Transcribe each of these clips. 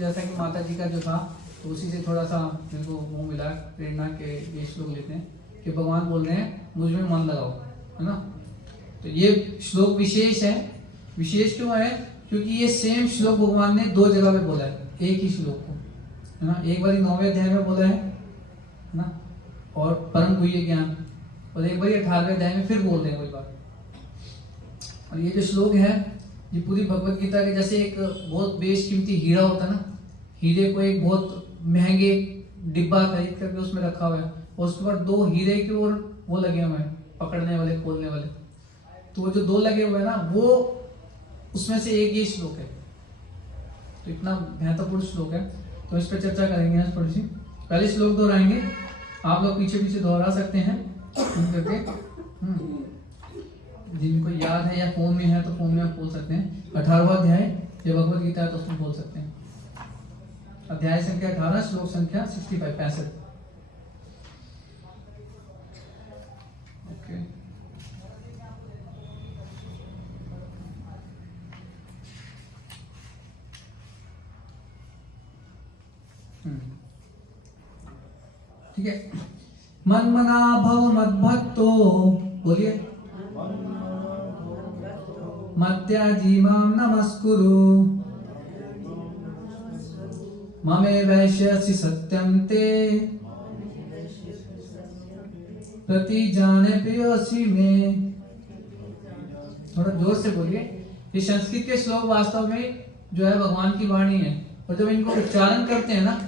जैसा कि माता जी का जो था तो उसी से थोड़ा सा मेरे को वो मिला प्रेरणा के ये श्लोक लेते हैं कि भगवान बोल रहे हैं मुझ में मन लगाओ, है ना। तो ये श्लोक विशेष है। विशेष क्यों है? क्योंकि ये सेम श्लोक भगवान ने 2 जगह पे बोला है, एक ही श्लोक को, है ना। एक बार 9वें अध्याय में बोला है ना, और परम गुह्य ज्ञान, और एक बार 18वें अध्याय में फिर बोल रहे हैं कोई बात। और ये जो श्लोक है ये पूरी भगवत गीता के जैसे एक बहुत बेशकीमती हीरा होता है ना, हीरे को एक बहुत महंगे डिब्बा खरीद करके उसमें रखा हुआ है और उसके बाद 2 हीरे के और वो लगे हुए हैं पकड़ने वाले, खोलने वाले। तो वो जो 2 लगे हुए हैं ना, वो उसमें से एक ये श्लोक है। तो इतना महत्वपूर्ण श्लोक है, तो इस पर चर्चा करेंगे आज थोड़ी सी। पहले श्लोक दोहराएंगे, आप लोग पीछे पीछे दोहरा सकते हैं सुन करके। जिनको याद है या फोन में है तो फोन में आप बोल सकते हैं। 18वां अध्याय ये भगवत गीता है तो उसमें बोल सकते हैं। अध्याय संख्या 18, श्लोक संख्या 65। ओके, ठीक है। मन मना भव मद्भक्तो, बोलिए, मत्याजी माम नमस्कुरु, ममे वैश्यसि सत्यं ते, प्रति जाने प्रियोसी में। थोड़ा जोर से बोलिए। ये संस्कृत के श्लोक वास्तव में जो है भगवान की वाणी है, और जब इनको उच्चारण करते हैं ना,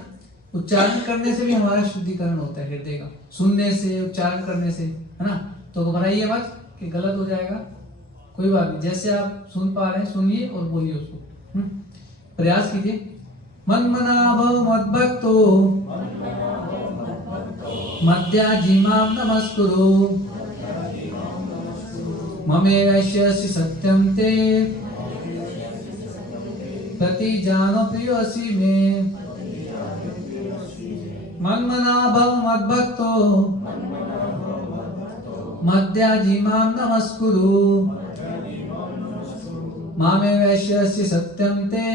उच्चारण करने से भी हमारा शुद्धिकरण होता है हृदय का, सुनने से, उच्चारण करने से, है ना। तो घबराइए मत कि गलत हो जाएगा, कोई बात नहीं। जैसे आप सुन पा रहे हैं सुनिए और बोलिए उसको, प्रयास कीजिए। मन मना भव मद्भक्तो, मद्याजी माम नमस्कुरु, ममे वैश्यसि सत्यं ते, प्रति जानो प्रियोसी में। मन मना भव मद्भक्तो, मद्याजी माम नमस्कुरु, मामे वैश्यसि सत्यं ते,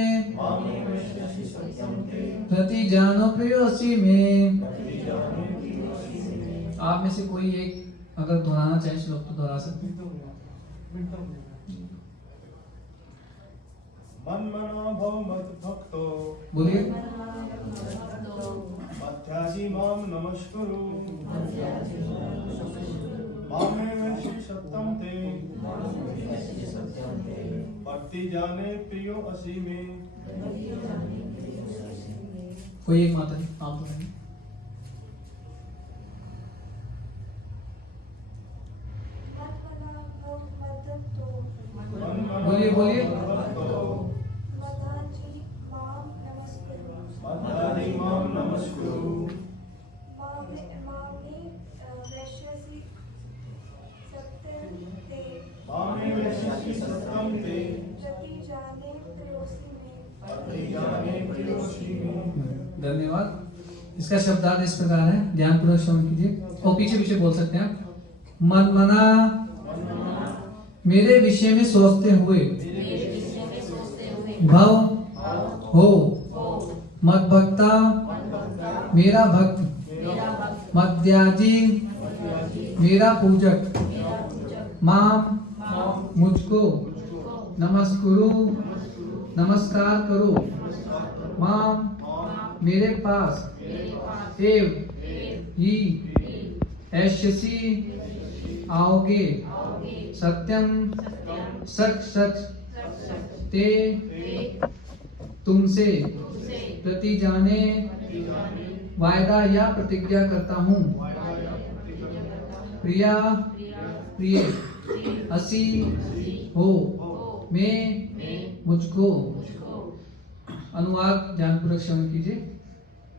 प्रति जानो प्रियोसी में। आप में से कोई एक अगर दोहराना चाहे श्लोक तो दोहरा सकते हैं। मन मना भव मद्भक्तो, बोलिए, मध्याजी माम नमस्कुरु, मामे वैश्यसि सत्यं ते, भक्ति जाने प्रियो असी में। कोई एक माता जी आप बोलेंगे। बोलिए बोलिए। मद्याजी माम नमस्कुरु, मामे वैश्यसि सत्यं ते, प्रति जाने प्रियोसी में। धन्यवाद। इसका शब्दार्थ इस प्रकार है, ध्यानपूर्वक श्रवण कीजिए और पीछे पीछे बोल सकते हैं। मन मना, मेरे विषय में सोचते हुए, भव हो, मद भक्ता, मेरा भक्त, मद्याजी, मेरा पूजक, माम, मुझको, नमस्कुरु, नमस्कार करो, माम, मेरे पास, एव ही, ऐश्यसी, आओगे, सत्यम, सच सच, ते, तुमसे, प्रति जाने, वायदा या प्रतिज्ञा करता हूँ, प्रिया, प्रिय, असी, हो, मैं, मुझको। अनुवाद ध्यानपूर्वक श्रवण कीजिए।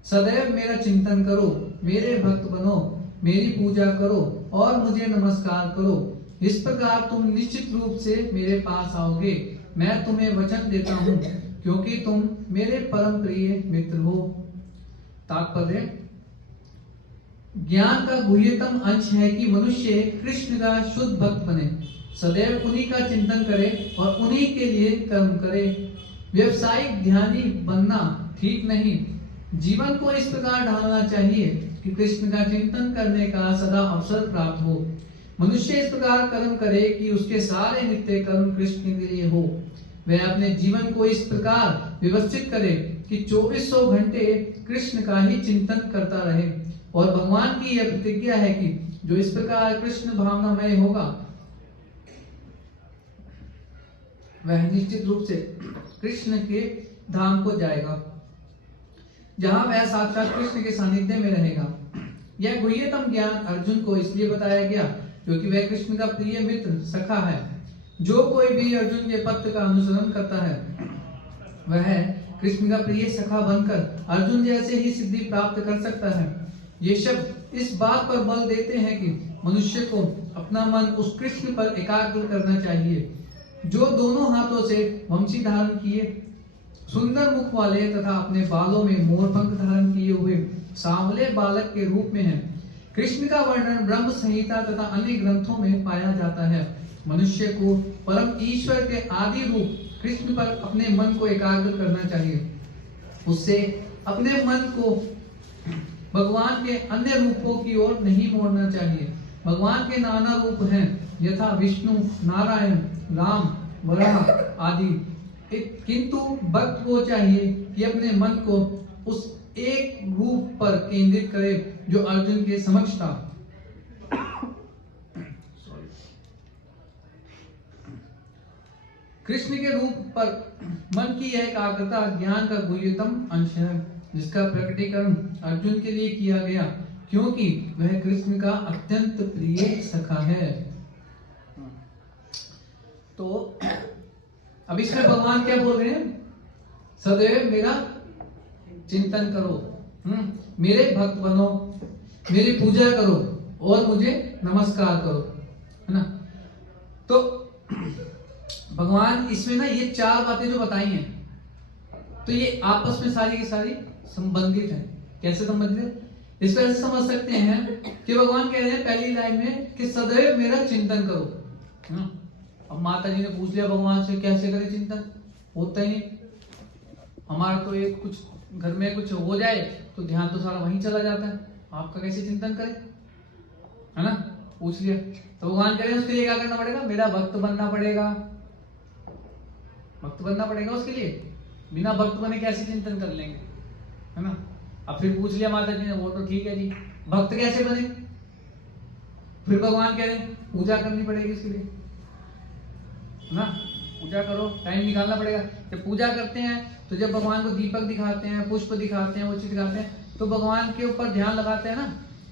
सदैव मेरा चिंतन करो, मेरे भक्त बनो, मेरी पूजा करो और मुझे नमस्कार करो। इस प्रकार तुम निश्चित रूप से मेरे पास आओगे। मैं तुम्हें वचन देता हूँ क्योंकि तुम मेरे परम प्रिय मित्र हो। तात्पर्य, ज्ञान का गुह्यतम अंश है कि मनुष्य कृष्ण का शुद्ध भक्त बने, सदैव उन्हीं का चिंतन करे और उन्हीं के लिए कर्म करे। व्यवसायिक ध्यानी बनना ठीक नहीं। जीवन को इस प्रकार ढालना चाहिए कि कृष्ण का चिंतन करने का सदा अवसर प्राप्त हो। मनुष्य इस प्रकार कर्म करे कि उसके सारे नित्य कर्म कृष्ण के लिए हो। वह अपने जीवन को इस प्रकार व्यवस्थित करे कि 2400 घंटे कृष्ण का ही चिंतन करता रहे। और भगवान की यह प्रतिज्ञा है कि जो इस प्रकार कृष्ण भावनामय होगा वह निश्चित रूप से कृष्ण के धाम को जाएगा, जहां वह साक्षात कृष्ण के सानिध्य में रहेगा। यह गुह्यतम ज्ञान अर्जुन को इसलिए बताया गया क्योंकि वह कृष्ण का प्रिय मित्र सखा है। जो कोई भी अर्जुन के पत्र का अनुसरण करता है वह कृष्ण का प्रिय सखा बनकर अर्जुन जैसे ही सिद्धि प्राप्त कर सकता है। ये शब्द इस बात पर बल देते हैं कि मनुष्य को अपना मन उस कृष्ण पर एकाग्र करना चाहिए जो दोनों हाथों से वंशी धारण किए, सुंदर मुख वाले तथा अपने बालों में मोरपंख धारण किए हुए सांवले बालक के रूप में है। कृष्ण का वर्णन ब्रह्म संहिता तथा अन्य ग्रंथों में पाया जाता है। मनुष्य को परम ईश्वर के आदि रूप कृष्ण पर अपने मन को एकाग्र करना चाहिए। उससे अपने मन को भगवान के अन्य रूपों की ओर नहीं मोड़ना चाहिए। भगवान के नाना रूप हैं, यथा विष्णु, नारायण, राम, वराह आदि। किंतु भक्त को चाहिए कि अपने मन को उस एक रूप पर केंद्रित करे जो अर्जुन के समक्ष था। कृष्ण के रूप पर मन की यह एकाग्रता ज्ञान का गुह्यतम अंश है, जिसका प्रकटीकरण अर्जुन के लिए किया गया क्योंकि वह कृष्ण का अत्यंत प्रिय सखा है। तो अब इसमें भगवान क्या बोल रहे हैं? सदैव मेरा चिंतन करो, मेरे भक्त बनो, मेरी पूजा करो और मुझे नमस्कार करो, है ना। तो भगवान इसमें ना ये चार बातें जो बताई हैं तो ये आपस में सारी की सारी संबंधित है। कैसे संबंधित है? इसको ऐसे समझ सकते हैं कि भगवान कह रहे हैं पहली लाइन में कि सदैव मेरा चिंतन करो। अब माता जी ने पूछ लिया भगवान से कैसे करें चिंतन, होता ही नहीं। हमारा तो एक कुछ घर में कुछ हो जाए तो ध्यान तो सारा वहीं चला जाता है, आपका कैसे चिंतन करें, है ना। पूछ लिया तो भगवान कह रहे हैं उसके लिए क्या करना पड़ेगा? मेरा भक्त बनना पड़ेगा, भक्त बनना पड़ेगा उसके लिए। बिना भक्त बने कैसे चिंतन कर लेंगे, है ना। अब फिर पूछ लिया माता जी ने, वो तो ठीक है जी, भक्त कैसे बने? फिर भगवान कह रहे हैं पूजा करनी पड़ेगी इसके लिए, है ना। पूजा करो, टाइम निकालना पड़ेगा। जब पूजा करते हैं तो जब भगवान को दीपक दिखाते हैं, पुष्प दिखाते हैं, वो चीज दिखाते हैं तो भगवान के ऊपर ध्यान लगाते हैं ना,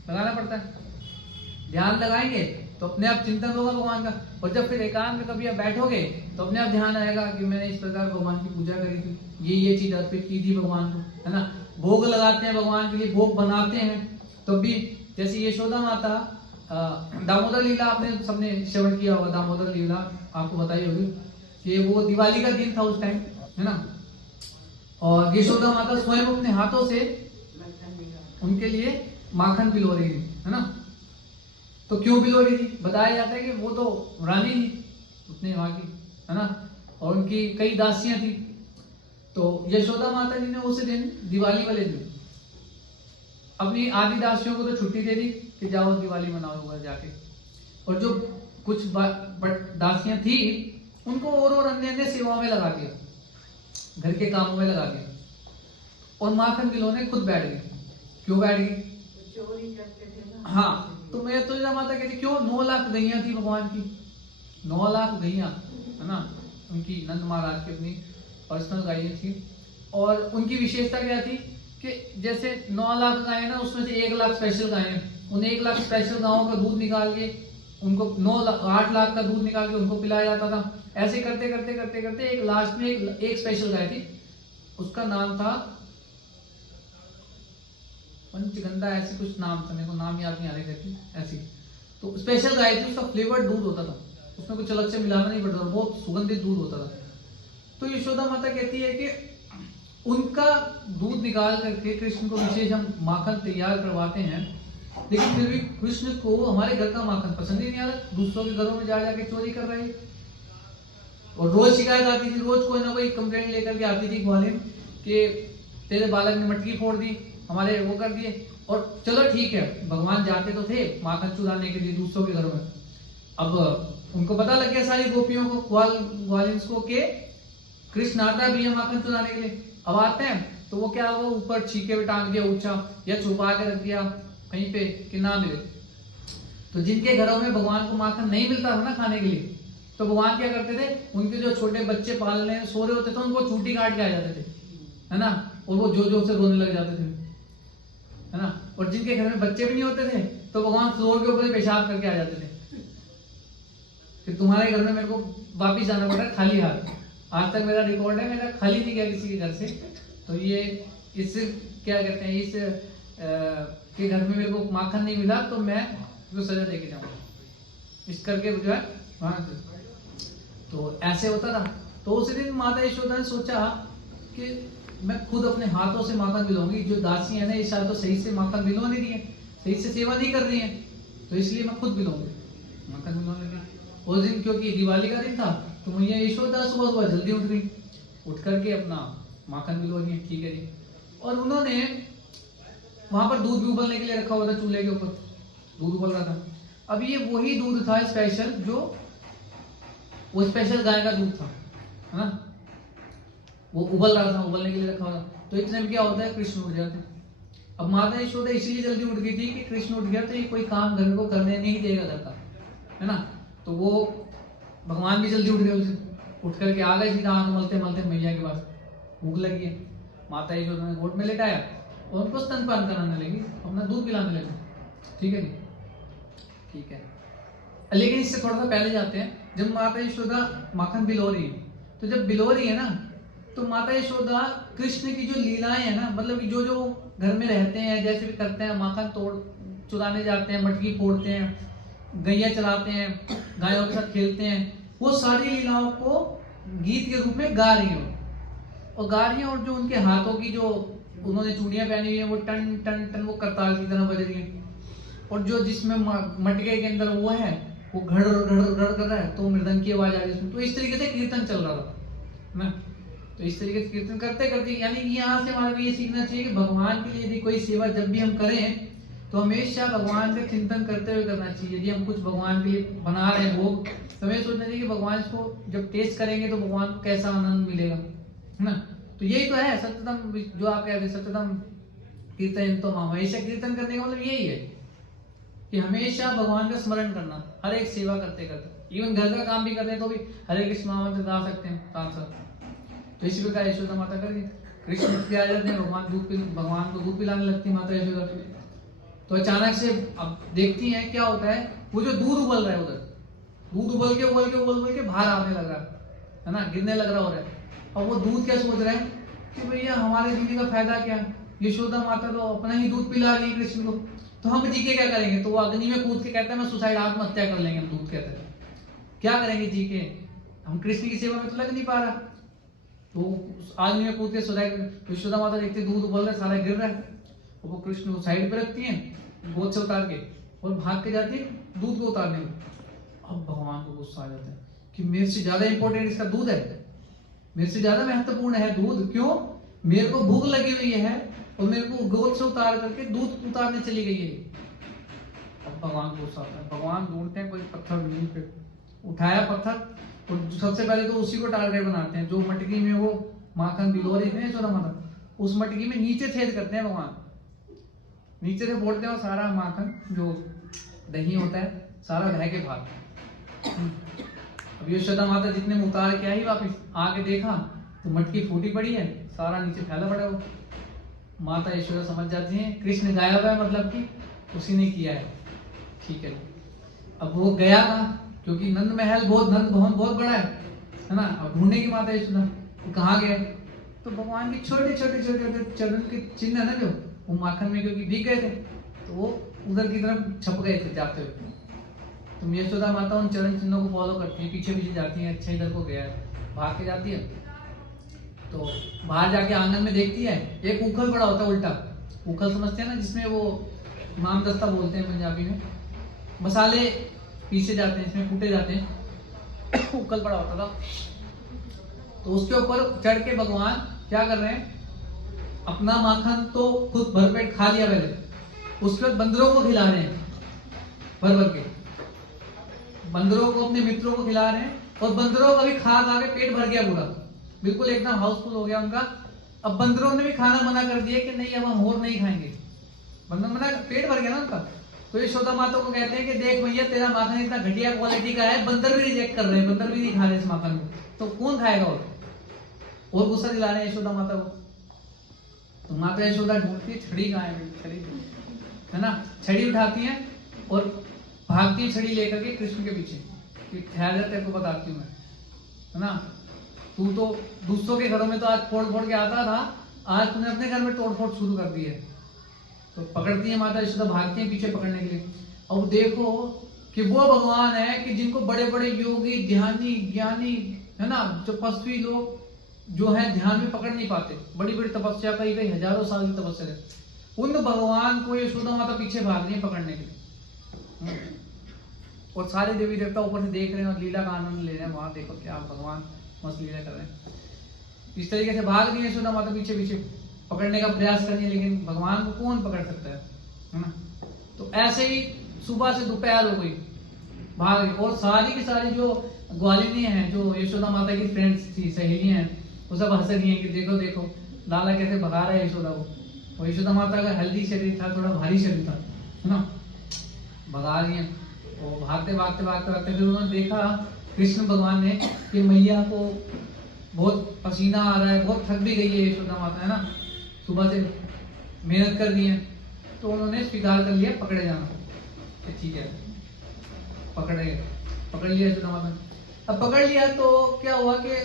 लगाना पड़ता है। ध्यान लगाएंगे तो अपने आप चिंतन होगा भगवान का। और जब फिर एकांत में कभी आप बैठोगे तो अपने आप ध्यान आएगा कि मैंने इस प्रकार भगवान की पूजा करी थी, ये चीज अर्पित की थी भगवान को, है ना। भोग लगाते हैं भगवान के लिए, भोग बनाते हैं तो भी। जैसे यशोदा माता दामोदर लीला आपने सबने श्रवण किया होगा, दामोदर लीला आपको बताई होगी कि वो दिवाली का दिन था उस टाइम, है ना। और यशोदा माता स्वयं अपने हाथों से उनके लिए माखन पिलो रही थी, है ना। तो क्यों पिलो रही थी? बताया जाता है कि वो तो रानी थी अपने वहां की, है ना, और उनकी कई दासियां थी। तो यशोदा माता जी ने उस दिन दिवाली वाले दिन अपनी आदि दासियों को तो छुट्टी दे दी कि जाओ दिवाली मनाओ जाके, और जो कुछ दासियां थी उनको और अन्य अन्य सेवाओं में लगा दिया, घर के कामों में लगा दिया, और माखन किलोने खुद बैठ गई। क्यों बैठ गई? चोरी करते थे ना। हाँ, तो मैं तो माता कहती क्यों? 9 लाख गैया थी भगवान की, 9 लाख गैया, है ना। उनकी नंद महाराज की अपनी पर्सनल गायें थी, और उनकी विशेषता क्या थी कि जैसे 9 लाख गायें ना, उसमें से 1 लाख स्पेशल गायें, उन 1 लाख स्पेशल गायों का दूध निकाल के उनको 8 लाख का दूध निकाल के उनको पिलाया जाता था। ऐसे करते करते करते करते एक लास्ट में एक स्पेशल गाय थी, उसका नाम था पंचगंधा, ऐसे कुछ नाम था, मेरे को नाम याद नहीं आ रही थी ऐसी। तो स्पेशल गाय थी, उसका फ्लेवर्ड दूध होता था, उसमें कुछ अलग से मिलाना नहीं पड़ता था, बहुत सुगंधित दूध होता था। तो यशोदा माता कहती है कि उनका दूध निकाल करके कृष्ण को विशेष हम माखन तैयार करवाते हैं, लेकिन फिर भी कृष्ण को हमारे घर का माखन पसंद ही नहीं आ रहा, दूसरों के घरों में जा जाके चोरी कर रहे हैं। और रोज शिकायत आती थी, रोज कोई ना कोई कंप्लेंट लेकर के आती थी ग्वालियर कि तेरे बालक ने मटकी फोड़ दी, हमारे वो कर दिए। और चलो ठीक है, भगवान जाते तो थे माखन चुराने के लिए दूसरों के घरों में। अब उनको पता लग गया सारी गोपियों को, ग्वालिंस को, के कृष्ण आता भी है माखन चुराने के लिए। अब आते हैं तो वो क्या, वो ऊपर छीके में टांग दिया ऊंचा, या छुपा के रख दिया कहीं पे कि ना मिले। तो जिनके घरों में भगवान को माखन नहीं मिलता था ना खाने के लिए, तो भगवान क्या करते थे, उनके जो छोटे बच्चे पालने सो रहे होते थे उनको चूटी काट के आ जाते थे, है ना, और वो जोर से रोने लग जाते थे, है ना। और जिनके घर में बच्चे भी नहीं होते थे तो भगवान फ्लोर के ऊपर पेशाब करके आ जाते थे, फिर तुम्हारे घर में मेरे को वापिस जाना पड़ा खाली हाथ। आज तक मेरा रिकॉर्ड है, मेरा खाली नहीं गया किसी के घर से। तो ये इस क्या कहते हैं, इस के घर में मेरे को माखन नहीं मिला तो मैं उसको सजा दे के जाऊंगा, इस करके जो है वहां। तो ऐसे होता था। तो उस दिन माता यशोदा ने सोचा कि मैं खुद अपने हाथों से माखन मिलाऊंगी। जो दासी है ना, इस साल तो सही से माखन मिलवा नहीं रही है, सही से सेवा नहीं कर रही है, तो इसलिए मैं खुद मिलाऊंगी माखन मिलवाने के। उस दिन क्योंकि दिवाली का दिन था तो मैया यशोदा सुबह सुबह जल्दी उठ गई, उठ करके अपना माखन मिलवा लिया, ठीक है जी। और उन्होंने वहां पर दूध भी उबलने के लिए रखा हुआ था, चूल्हे के ऊपर दूध उबल रहा था। अब ये वही दूध था स्पेशल, जो वो स्पेशल गाय का दूध था, है ना, वो उबल रहा था, उबलने के लिए रखा हुआ था। तो इतने में क्या होता है, कृष्ण उठ जाते। अब माता यशोदा इसलिए जल्दी उठ गई थी कि कृष्ण उठ गया तो ये कोई काम घर को करने नहीं देगा घर का, है ना। तो वो भगवान भी जल्दी उठ गए, उसे उठ करके आ गए सीधा आंख मलते मलते मैया के पास, भूख लगी है। माता यशोदा ने गोद में लेटाया और उनको स्तनपान कराने लगी, अपना दूध पिलाने लगी, ठीक है जी, ठीक है। लेकिन इससे थोड़ा सा पहले जाते हैं, जब माता यशोदा माखन बिलो रही है, तो जब बिलो रही है ना, तो माता यशोदा कृष्ण की जो लीलाएं है ना, मतलब जो जो घर में रहते हैं, जैसे भी करते हैं, माखन तोड़ चुराने जाते हैं, मटकी फोड़ते हैं, गैया चलाते हैं, गायों के साथ खेलते हैं, वो सारी लीलाओं को गीत के रूप में गा रही हैं, और गा रही हैं। और जो उनके हाथों की जो उन्होंने चूड़ियां पहनी हुई है, वो टन टन टन वो करताल की तरह बज रही है। और जो जिसमें मटके के अंदर वो है, वो घड़ घड़ घड़ कर रहा है, तो मृदंग की आवाज आ रही है उसमें। तो इस तरीके से कीर्तन चल रहा था ना। तो इस तरीके से कीर्तन करते करते, यानी कि यहाँ से हमारे ये सीखना चाहिए कि भगवान के लिए यदि कोई सेवा जब भी हम करें तो हमेशा भगवान का चिंतन करते हुए करना चाहिए। यदि हम कुछ भगवान के लिए बना रहे हैं भोग, तो हमें सोचना चाहिए कि भगवान इसको जब टेस्ट करेंगे तो भगवान को कैसा आनंद मिलेगा, है ना। तो यही तो है सत्यतम, जो आप कहते हैं सत्यतम कीर्तन, तो हमेशा कीर्तन करने का मतलब यही है कि हमेशा भगवान का स्मरण करना, हर एक सेवा करते करते, इवन घर का काम भी करते हैं तो भी हरे कृष्ण महामंत्र गा सकते हैं साथ साथ। तो इसी प्रकार यशोदा माता करती, कृष्ण आ जाते हैं, भगवान को दूध पिलाने लगती माता यशोदा। तो अचानक से अब देखती हैं क्या होता है, वो जो दूध उबल रहा है उधर, दूध उबल के बाहर आने लग रहा है ना, गिरने लग रहा हो रहा है। और वो दूध क्या सोच रहा है कि भैया हमारे जीने का फायदा क्या, यशोदा माता तो अपना ही दूध पिला रही है कृष्ण को, तो हम जी के क्या करेंगे। तो वो अग्नि में कूद के कहता है मैं सुसाइड, आत्महत्या कर लेंगे। हम दूध कहते हैं क्या करेंगे जी के, हम कृष्ण की सेवा में तो लग नहीं पा रहा। तो अग्नि में कूद के सुसाइड, यशोदा माता देखते दूध उबल रहा है, सारा गिर रहा है, और वो कृष्ण को साइड पे रखती है गोद से उतार के, और भाग के जाती है दूध को उतारने में। अब भगवान को गुस्सा आ जाता है कि मेरे से ज्यादा इंपॉर्टेंट इसका दूध है, मेरे से ज्यादा महत्वपूर्ण है दूध, क्यों, मेरे को भूख लगी हुई है और मेरे को गोद से उतार करके दूध उतारने चली गई है। अब भगवान को गुस्सा आता है, भगवान ढूंढते हैं कोई पत्थर जमीन पे, उठाया पत्थर, और सबसे पहले तो उसी को टारगेट बनाते हैं जो मटकी में वो माखन भिगो रही थी यशोदा माता, उस मटकी में नीचे छेद करते हैं भगवान, नीचे से फोड़ते हैं, और सारा माखन जो दही होता है सारा बह के भाग। अब यशोदा माता जितने में उतार के आई वापिस आके देखा तो मटकी फूटी पड़ी है, सारा नीचे फैला पड़ा हो। माता यशोदा समझ जाती है कृष्ण गाया हुआ है, मतलब कि उसी ने किया है, ठीक है। अब वो गया ना, क्योंकि नंद महल बहुत, नंद भवन बहुत बड़ा है ना। अब ढूंढने की माता यशोदा कहाँ गए, तो भगवान के छोटे छोटे छोटे चरण के चिन्ह है ना, जो वो माखन में क्योंकि भीग गए थे, तो वो उधर की तरफ छप गए थे जाते हुए। तो यशोदा माता उन चरण चिन्हों को फॉलो करती है, पीछे पीछे जाती है, अच्छा इधर को गया है, भाग के जाती है। तो बाहर जाके आंगन में देखती है, एक उखल पड़ा होता है उल्टा, उखल समझते हैं ना, जिसमें वो इमाम दस्ता बोलते हैं पंजाबी में, मसाले पीसे जाते हैं, इसमें कूटे जाते हैं, उखल पड़ा होता था। तो उसके ऊपर चढ़ के भगवान क्या कर रहे हैं, अपना माखन तो खुद भरपेट खा लिया पहले, उसके बाद बंदरों को खिला रहे हैं भर भर के, बंदरों को अपने मित्रों को खिला रहे हैं, और बंदरों का भी खा खा के पेट भर गया पूरा, बिल्कुल एकदम हाउसफुल हो गया उनका। अब बंदरों ने भी खाना मना कर दिया कि नहीं अब हम और नहीं खाएंगे, बंदर मना, पेट भर गया ना उनका। तो यशोदा माता को कहते हैं कि देख भैया तेरा माखन इतना घटिया क्वालिटी का है, बंदर भी रिजेक्ट कर रहे हैं, बंदर भी नहीं खा रहे इस माखन को, तो कौन खाएगा? और गुस्सा दिला रहे हैं यशोदा माता को। तो माता यशोदा ढूंढती है छड़ी कहाँ है, छड़ी है ना, छड़ी उठाती है और भागती है छड़ी लेकर के कृष्ण के पीछे कि ठहर जा तेरे को बताती हूँ मैं, है ना, तू तो दूसरों के घरों में तो आज फोड़ फोड़ के आता था, आज तूने अपने घर में तोड़ फोड़ शुरू कर दी है। तो पकड़ती है माता यशोदा, भागती है पीछे पकड़ने के लिए। अब देखो कि वो भगवान है कि जिनको बड़े बड़े योगी ध्यानी ज्ञानी है ना, जो तपस्वी लोग जो है ध्यान में पकड़ नहीं पाते, बड़ी बड़ी तपस्या, कई कई हजारों साल की तपस्या है, उन भगवान को यशोदा माता पीछे भाग रही है पकड़ने के लिए। और सारे देवी देवता ऊपर से देख रहे हैं और लीला का आनंद ले रहे हैं, वहां देखो क्या भगवान मस्त लीला कर रहे हैं। इस तरीके से भाग रही है यशोदा माता पीछे पीछे, पकड़ने का प्रयास कर रही है, लेकिन भगवान को कौन पकड़ सकता है ना। तो ऐसे ही सुबह से दोपहर हो गई, भाग रही, और सारी की सारी जो ग्वालिनियां हैं, जो यशोदा माता की फ्रेंड्स थी, सहेलियां हैं, वो सब हंस रही हैं कि देखो देखो लाला कैसे भगा रहा है यशोदा को। और यशोदा माता का हेल्दी शरीर था, थोड़ा भारी शरीर था, है ना, भगा रही हैं। और भागते भागते भागते भागते फिर उन्होंने देखा कृष्ण भगवान ने कि मैया को बहुत पसीना आ रहा है, बहुत थक भी गई है यशोदा माता, है ना, सुबह से मेहनत कर दी है। तो उन्होंने स्वीकार कर लिया पकड़े जाना, ठीक है पकड़ लिया यशोदा माता ने। अब पकड़ लिया तो क्या हुआ कि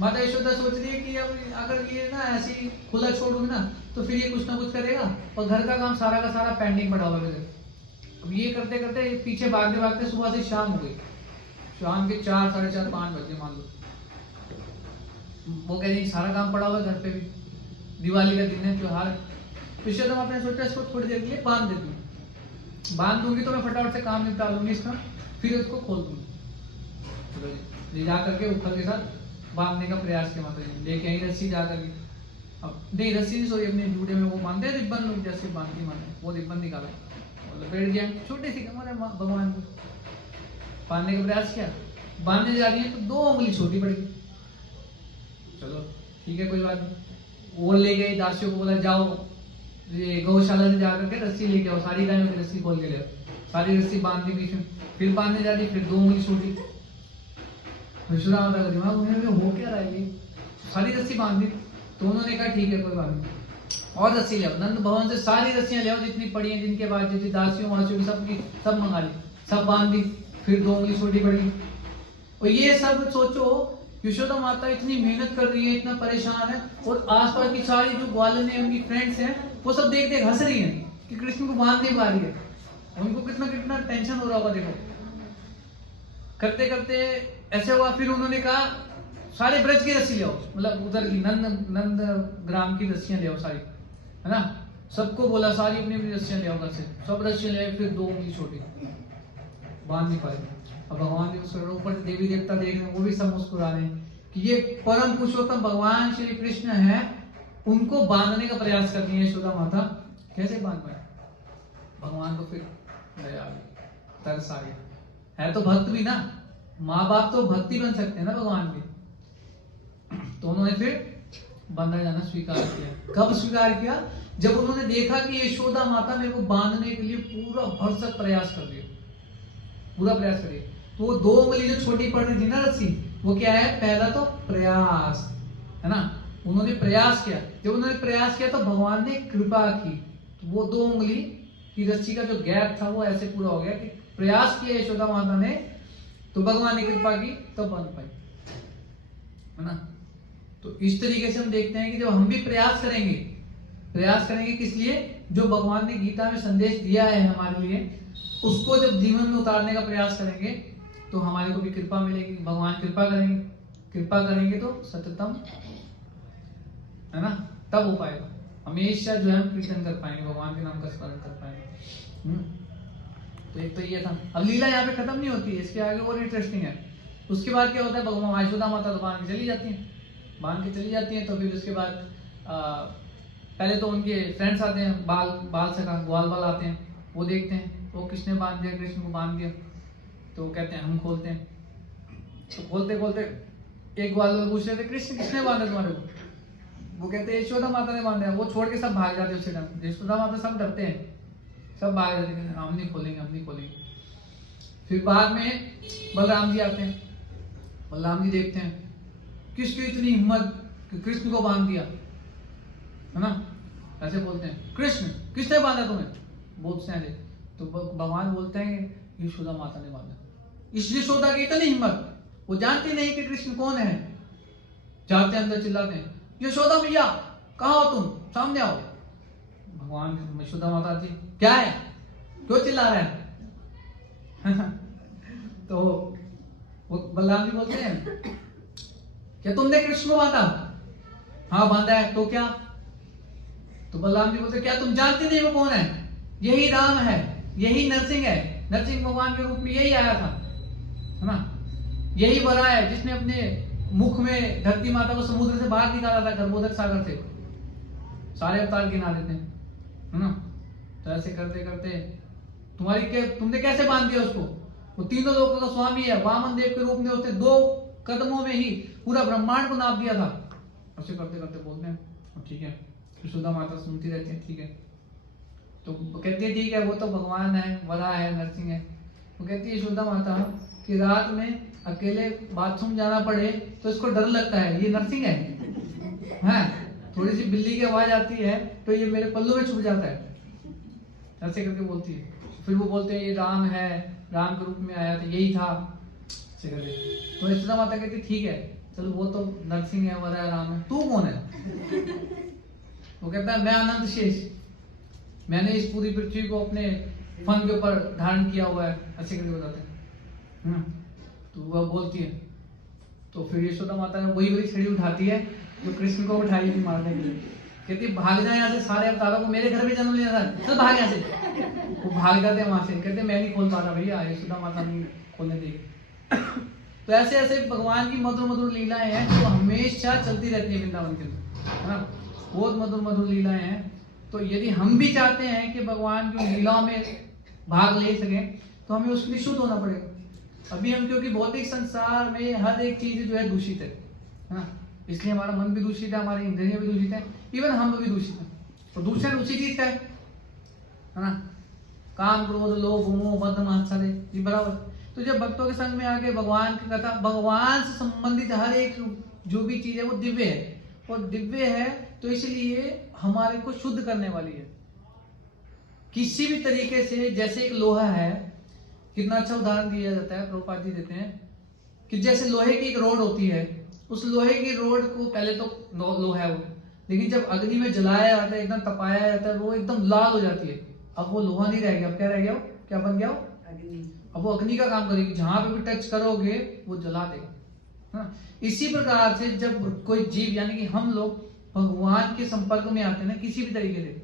माता यशोदा सोच रही है कि अब अगर ये ना ऐसी खुला छोड़ूंगी ना तो फिर ये कुछ ना कुछ करेगा, और घर का काम सारा का सारा पेंडिंग पड़ा हुआ है। अब ये करते करते पीछे भागते भागते सुबह से शाम हो गई, शाम के 4, साढ़े 4, 5 बजे मान लो। वो कह रही सारा काम पड़ा हुआ घर पे भी, दिवाली का दिन है, त्योहार है। यशोदा माता ने सोचा इसको थोड़ी देर के लिए बांध देती हूँ, बांध दूंगी तो मैं फटाफट से काम निपटा लूंगी इसका, फिर इसको खोल दूंगी। ले जा करके उखल के साथ बांधने का प्रयास किया माता जी, लेके आई रस्सी जा करके। अब नहीं रस्सी नहीं, सोई अपने जूड़े में वो बांधते रिब्बन जैसे बांधती माता, वो रिब्बन निकाला और लपेट दिया छोटी सी हमारे भगवान को, बांधने का प्रयास किया। बांधने जा रही है तो 2 उंगली छोटी पड़ी, चलो ठीक है कोई बात नहीं। वो ले गए, दासियों को बोला जाओ ये गौशाला से जाकर के रस्सी लेके आओ, सारी गायों की रस्सी खोल के ले आओ, सारी रस्सी बांध दी बीच में, फिर बांधने जा रही, फिर 2 उंगली छोटी। यशोदा माता का दिमाग उन्हें हो क्या रहा है, सारी रस्सी बांध दी। तो उन्होंने कहा ठीक है कोई बात नहीं, और रस्सी ले आओ, नंद भवन से सारी रस्सियां ले आओ जितनी पड़ी हैं, जिनके पास जितनी दासियों वासियों की सबकी सब मंगा ली, सब बांध दी, फिर 2 उंगली छोटी पड़ी। और ये सब सोचो यशोदा माता इतनी मेहनत कर रही है, इतना परेशान है, और आसपास की सारी जो ग्वालन है उनकी फ्रेंड्स हैं वो सब देख देख हंस रही हैं कि कृष्ण को बांध नहीं पा रही है। उनको कितना कितना टेंशन हो रहा होगा देखो। करते करते ऐसे हुआ, फिर उन्होंने कहा सारे ब्रज की रस्सी ले आओ, मतलब उधर की नंद ग्राम की रस्सियां ले आओ सारी, है ना, सबको बोला सारी अपनी अपनी रस्सियां ले आओ घर से, सब रस्सियां ले आए, फिर 2 उंगली छोटी, बांध नहीं पाए। अब भगवान के ऊपर देवी देवता देख रहे हैं, वो भी सब मुस्कुरा रहे हैं कि ये परम पुरुषोत्तम भगवान श्री कृष्ण है, उनको बांधने का प्रयास करती है यशोदा माता। कैसे बांध पाए? भगवान को फिर दया आ गई, तरस आ गया। है तो भक्त भी ना, माँ बाप तो भक्ति बन सकते हैं ना भगवान के। तो उन्होंने फिर बांधा जाना स्वीकार किया। कब स्वीकार किया? जब उन्होंने देखा कि यशोदा माता मेरे को बांधने के लिए पूरा भरसक प्रयास कर रही है, पूरा प्रयास करिए। तो वो 2 उंगली जो छोटी पड़ रही थी ना रस्सी, वो क्या है? पहला तो प्रयास है ना, उन्होंने प्रयास किया। जब उन्होंने प्रयास किया तो भगवान ने कृपा की, तो वो 2 उंगली की रस्सी का जो गैप था वो ऐसे पूरा हो गया कि प्रयास किया यशोदा माता ने, तो भगवान ने कृपा की तो बन पाई, है ना। तो इस तरीके से हम देखते हैं कि जब हम भी प्रयास करेंगे किस लिए? जो भगवान ने गीता में संदेश दिया है हमारे लिए, उसको जब जीवन में उतारने का प्रयास करेंगे तो हमारे को भी कृपा मिलेगी, भगवान कृपा करेंगे तो सततम, है ना, तब हो पाएगा। हमेशा जो है हम कीर्तन कर पाएंगे, भगवान के नाम का स्मरण कर पाएंगे। तो एक तो ये था। अब लीला यहाँ पे खत्म नहीं होती है, इसके आगे और इंटरेस्टिंग है। उसके बाद क्या होता है? भगवान यशोदा माता तो बांध के चली जाती है, तो फिर उसके बाद पहले तो उनके फ्रेंड्स आते हैं, बाल सखा ग्वाल बाल आते हैं, वो देखते हैं वो किसने बांध दिया, कृष्ण को बांध दिया। तो वो कहते हैं हम खोलते हैं। तो खोलते खोलते एक ग्वाल बाल पूछ रहे थे कृष्ण किसने बांधा तुम्हारे को? वो कहते हैं यशोदा माता ने बांधा। वो छोड़ के सब भाग जाते उसी टाइम। यशोदा माता सब डरते हैं, सब भाग जाते हैं, हम नहीं खोलेंगे, हम नहीं खोलेंगे। फिर बाद में बलराम जी आते हैं। बलराम जी देखते हैं किसकी इतनी हिम्मत कि कृष्ण को बांध दिया, है ना, ऐसे बोलते हैं कृष्ण किसने बांधा तुम्हें, बोलते हैं। तो भगवान बोलते हैं यशोदा माता ने बांधा। इस यशोदा की इतनी हिम्मत, वो जानती नहीं कि कृष्ण कौन है। जाते अंदर चिल्लाते हैं यशोदा मैया कहाँ हो तुम, सामने आओ। भगवान यशोदा माता आती, क्या है, क्यों चिल्ला रहे हैं? तो वो बलराम जी बोलते हैं क्या तुमने कृष्ण को बांधा? हाँ बांधा है, तो क्या? तो बलराम जी बोलते क्या तुम जानते नहीं वो कौन है? यही राम है, यही नरसिंह है, नरसिंह भगवान के रूप में यही आया था, है ना, यही बड़ा है जिसने अपने मुख में धरती माता को समुद्र से बाहर निकाला था, गर्भोदक सागर से। सारे अवतार गिना देते हैं, है ना। तो ऐसे करते करते तुमने कैसे बांध दिया उसको? वो तीनों लोगों का स्वामी है, वामन देव के रूप में उसने 2 कदमों में ही पूरा ब्रह्मांड को नाप दिया था। ऐसे करते करते बोलते हैं ठीक है। यशोदा माता सुनती रहती है, ठीक है। तो कहती है ठीक है, वो तो भगवान है, वरा है, नरसिंह है। वो कहती है यशोदा माता कि रात में अकेले बाथरूम जाना पड़े तो इसको डर लगता है, ये नरसिंह है, हाँ, थोड़ी सी बिल्ली की आवाज आती है तो ये मेरे पल्लू में छुप जाता है, ऐसे करके बोलती है। फिर वो बोलते हैं ये राम है, राम के रूप में आया था, यही था, ऐसे करके। तो यशोदा माता कहती ठीक है, चलो वो तो नरसिंह है, वरा है, राम है, तू कौन है? वो कहता है मैं अनंत शेष, मैंने इस पूरी पृथ्वी को अपने फन के ऊपर धारण किया हुआ है, ऐसे करके बताते हैं। तो वह बोलती है, तो फिर यशोदा माता ने वही छड़ी उठाती है जो कृष्ण को उठाई थी मारने के लिए। कहती भाग जाए यहाँ से, सारे अवतारों को मेरे घर में जन्म लिया था, चल भाग यहाँ से। वो भाग जाते हैं वहां से, कहते मैं नहीं खोल पा रहा भैया, यशोदा माता नहीं खोलने दी। तो ऐसे ऐसे भगवान की मधुर मधुर लीलाएं हैं जो हमेशा चलती रहती है वृंदावन के अंदर, है ना, बहुत मधुर मधुर लीलाएं हैं। तो यदि हम भी चाहते हैं कि भगवान की लीलाओं में भाग ले सकें तो हमें उसके लिए शुद्ध होना पड़ेगा। अभी हम क्योंकि भौतिक संसार में हर एक चीज जो है दूषित है ना, इसलिए हमारा मन भी दूषित है, हमारी इंद्रियां भी दूषित है, इवन हम भी दूषित है। तो दूषण उसी चीज का है ना, काम क्रोध लोभ मोह मद मात्सर्य, ये बराबर। तो जब भक्तों के संग में आके भगवान की कथा, भगवान से संबंधित हर एक जो भी चीज है वो दिव्य है, और दिव्य है तो इसलिए हमारे को शुद्ध करने वाली है किसी भी तरीके से। जैसे एक लोहा है, कितना अच्छा उदाहरण दिया जाता है, प्रभुपाद जी देते हैं कि जैसे लोहे की एक रोड होती है, उस लोहे की रोड को पहले तो लोहा है वो, लेकिन जब अग्नि में जलाया जाता है, एकदम तपाया जाता है, वो एकदम लाल हो जाती है। अब वो लोहा नहीं रह गया, अब क्या रह गया, क्या बन गया, अग्नि। अब वो अग्नि का काम करेगी, जहां पे भी टच करोगे वो जला देगा। हाँ, इसी प्रकार से जब कोई जीव यानी कि हम लोग भगवान के संपर्क में आते हैं ना, किसी भी तरीके से,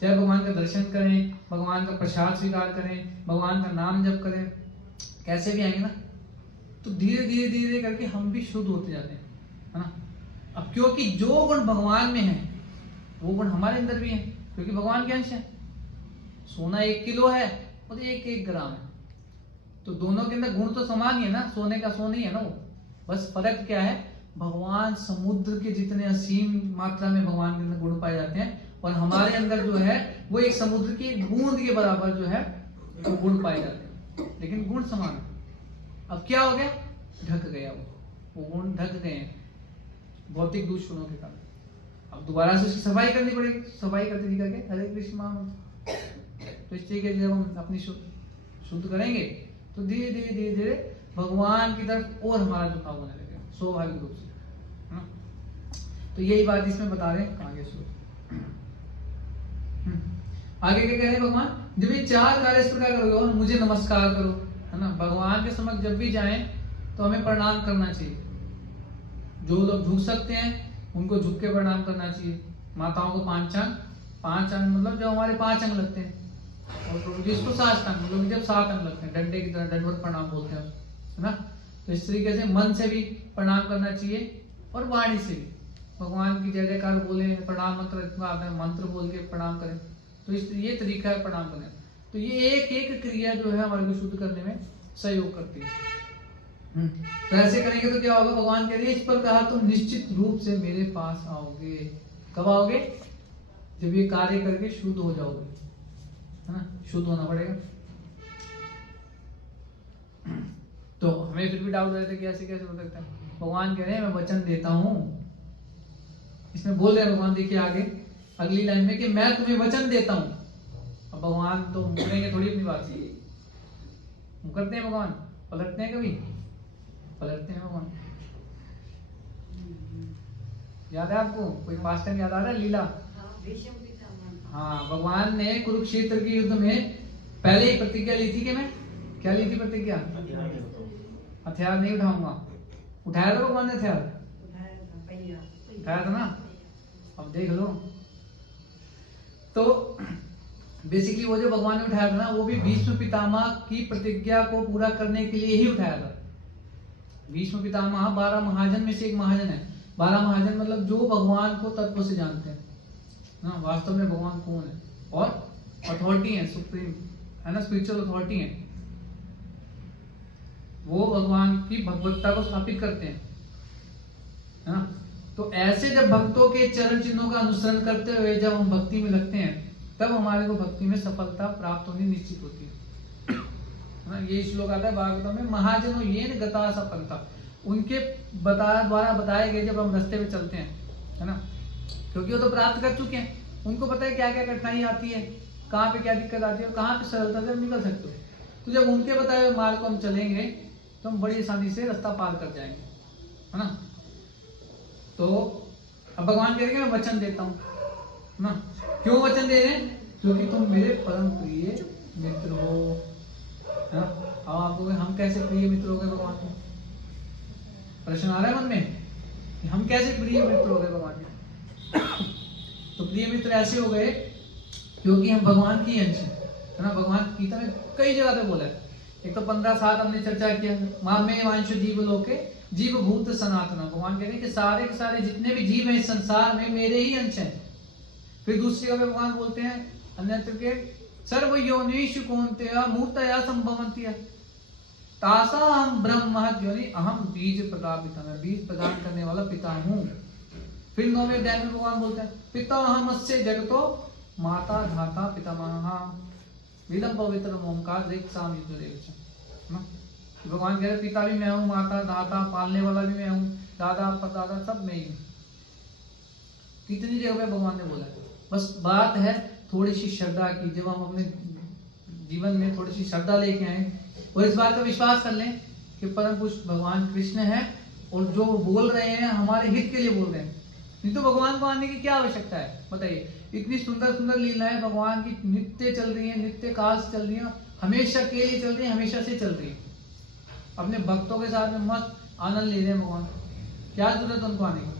चाहे भगवान का दर्शन करें, भगवान का प्रसाद स्वीकार करें, भगवान का नाम जप करें, कैसे भी आएंगे ना, तो धीरे धीरे धीरे करके हम भी शुद्ध होते जाते हैं, है ना। अब क्योंकि जो गुण भगवान में है वो गुण हमारे अंदर भी है, क्योंकि भगवान के अंश है। सोना 1 किलो है और 1 ग्राम है, तो दोनों के अंदर गुण तो समान ही है ना, सोने का सोना ही है ना वो। बस फर्क क्या है, भगवान समुद्र के जितने असीम मात्रा में भगवान के अंदर गुण पाए जाते हैं, और हमारे अंदर जो है वो एक समुद्र की बूंद के बराबर जो है वो गुण पाए जाते हैं, लेकिन गुण समान है। अब क्या हो गया, ढक गया वो गुण ढक गए हैं भौतिक दूषणों के कारण। अब दोबारा से उसकी सफाई करनी पड़ेगी, सफाई करते दिखा के हरे कृष्ण महामंत्र। तो इस तरीके से जब हम अपनी शुद्ध करेंगे तो धीरे धीरे धीरे धीरे भगवान की तरफ और हमारा झुकाव होने लगेगा स्वाभाविक रूप से, है ना। तो यही बात इसमें बता रहे हैं आगे शुरू। आगे क्या कह रहे हैं भगवान, जब ये 4 कार्य इस प्रकार करोगे और मुझे नमस्कार करो, है ना। भगवान के समक्ष जब भी जाएं तो हमें प्रणाम करना चाहिए। जो लोग झुक सकते हैं उनको झुक के प्रणाम करना चाहिए। माताओं को 5 अंग मतलब जो हमारे 5 अंग लगते हैं, और जिसको 7 अंग मतलब जब 7 अंग लगते हैं, डंडे की तरह दंडवत प्रणाम बोलते हैं, है ना। तो इस तरीके से मन से भी प्रणाम करना चाहिए और वाणी से भी, भगवान की जय जयकार बोले, प्रणाम मंत्र इतना आता है, मंत्र बोल के प्रणाम करें, तो ये तरीका है प्रणाम करने। तो ये एक एक क्रिया जो है हमारे को शुद्ध करने में सहयोग करती है। तो ऐसे करेंगे तो क्या होगा, भगवान कह रहे हैं इस पर कहा तुम निश्चित रूप से मेरे पास आओगे। कब आओगे? जब ये कार्य करके शुद्ध हो जाओगे, है ना, शुद्ध होना पड़ेगा। तो हमें फिर भी डाउट रहता है कि ऐसे कैसे हो सकता है। भगवान कह रहे हैं मैं वचन देता हूं, इसमें बोल रहे हैं भगवान, देखिए आगे अगली लाइन में कि मैं तुम्हें वचन देता हूं। अब भगवान तो मुकरेंगे थोड़ी अपनी बात से, मुकरते हैं भगवान? पलटते हैं कभी? पलटते हैं भगवान। याद है आपको कोई पास्ट टाइम याद आ रहा है? लीला, हाँ, भगवान ने कुरुक्षेत्र के युद्ध में पहले ही प्रतिज्ञा ली थी कि मैं क्या ली थी प्रतिज्ञा? हथियार नहीं उठाऊंगा। उठाया था भगवान ने हथियार? उठाया था ना। अब देख लो, तो बेसिकली वो जो भगवान ने उठाया था ना, वो भी भीष्म पितामह की प्रतिज्ञा को पूरा करने के लिए ही उठाया था। भीष्म पितामह 12 महाजन में से एक महाजन है। 12 महाजन मतलब जो भगवान को तत्व से जानते हैं ना, वास्तव में भगवान कौन है, और अथॉरिटी है, सुप्रीम है ना, स्पिरिचुअल अथॉरिटी है, वो भगवान की भगवत्ता को स्थापित करते हैं, है ना। तो ऐसे जब भक्तों के चरण चिन्हों का अनुसरण करते हुए जब हम भक्ति में लगते हैं, तब हमारे को भक्ति में सफलता प्राप्त होनी निश्चित होती है। ये श्लोक आता है भागवत में, महाजनो ये गता सपंथा, उनके द्वारा बताए गए जब हम रास्ते पे चलते हैं, है ना, क्योंकि वो तो प्राप्त कर चुके हैं, उनको पता है क्या क्या कठिनाई आती है, कहाँ पे क्या दिक्कत आती है और कहाँ पे सरलता से हम निकल सकते हो। तो जब उनके बताए हुए मार्ग को हम चलेंगे तो हम बड़ी आसानी से रास्ता पार कर जाएंगे, है ना। तो अब भगवान कह रहे हैं मैं वचन देता हूँ ना। क्यों वचन दे रहे हैं? क्योंकि तुम मेरे परम प्रिय मित्र हो, है ना। अब आपको हम कैसे प्रिय मित्र हो गए भगवान के? प्रश्न आ रहा है मन में कि हम कैसे प्रिय मित्र हो गए भगवान के? तो प्रिय मित्र ऐसे हो गए क्योंकि हम भगवान की अंश है ना। भगवान गीता में कई जगह पे बोला है। एक तो 15:7 हमने चर्चा किया, मां में वांशु जीव लोके जीव भूत सनातन। भगवान कह रहे हैं कि सारे के सारे जितने भी जीव हैं इस संसार में मेरे ही अंश हैं। फिर दूसरी जगह भगवान बोलते हैं अन्यत्र के सर्व योनिषु कौन्तेय मूर्तया संभवन्ति तासाम ब्रह्म योनि अहम बीज प्रदापिता, मैं बीज प्रदान करने वाला पिता हूँ। फिर 9वें अध्याय में भगवान बोलते हैं पितामहस्य जगतो माता धाता पितामह विदम पवित्र ओंकार रिक्साम युद्धरेव। भगवान कह रहे पिता भी मैं हूँ, माता दाता पालने वाला भी मैं हूँ, दादा परदादा सब मैं ही हूँ। कितनी जगह भगवान ने बोला है। बस बात है थोड़ी सी श्रद्धा की। जब हम अपने जीवन में थोड़ी सी श्रद्धा लेके आए और इस बात का विश्वास कर लें कि परम पुरुष भगवान कृष्ण है और जो बोल रहे हैं हमारे हित के लिए बोल रहे हैं, नहीं तो भगवान को आने की क्या आवश्यकता है बताइए। इतनी सुंदर सुंदर लीलाएं भगवान की नित्य चल रही है, नित्य काल से चल रही है, हमेशा के लिए चल रही है, हमेशा से चल रही है। अपने भक्तों के साथ में मस्त आनंद ले रहे हैं भगवान। क्या जरूरत उनको आने की?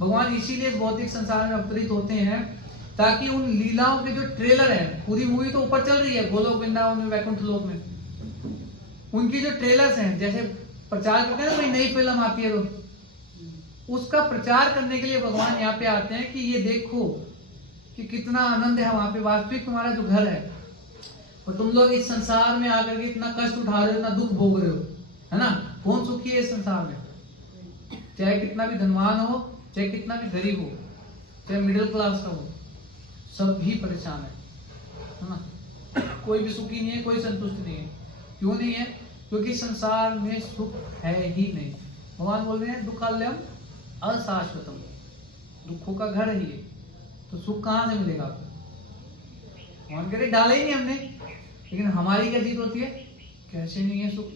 भगवान इसीलिए भौतिक संसार में अवतरित होते हैं ताकि उन लीलाओं के जो ट्रेलर है, पूरी मूवी तो ऊपर चल रही है गोलोक वृंदावन में वैकुंठ लोक में, उनकी जो ट्रेलर्स हैं जैसे प्रचार करते हैं ना, कोई नई फिल्म आती है तो उसका प्रचार करने के लिए भगवान यहाँ पे आते हैं कि ये देखो कि कितना आनंद है वहां पे, वास्तविक तुम्हारा जो घर है, और तुम लोग इस संसार में आकर के इतना कष्ट उठा रहे हो, इतना दुख भोग रहे हो, है ना। कौन सुखी है इस संसार में? चाहे कितना भी धनवान हो, चाहे कितना भी गरीब हो, चाहे मिडिल क्लास का हो, सब भी परेशान है ना। कोई भी सुखी नहीं है, कोई संतुष्ट नहीं है। क्यों नहीं है? क्योंकि संसार में सुख है ही नहीं। भगवान बोल रहे हैं दुखालयम अशाश्वतम, दुखों का घर है ये, तो सुख कहां से मिलेगा आपको? भगवान कह रहे डाला ही नहीं हमने, लेकिन हमारी क्या जीत होती है, कैसे नहीं है सुख,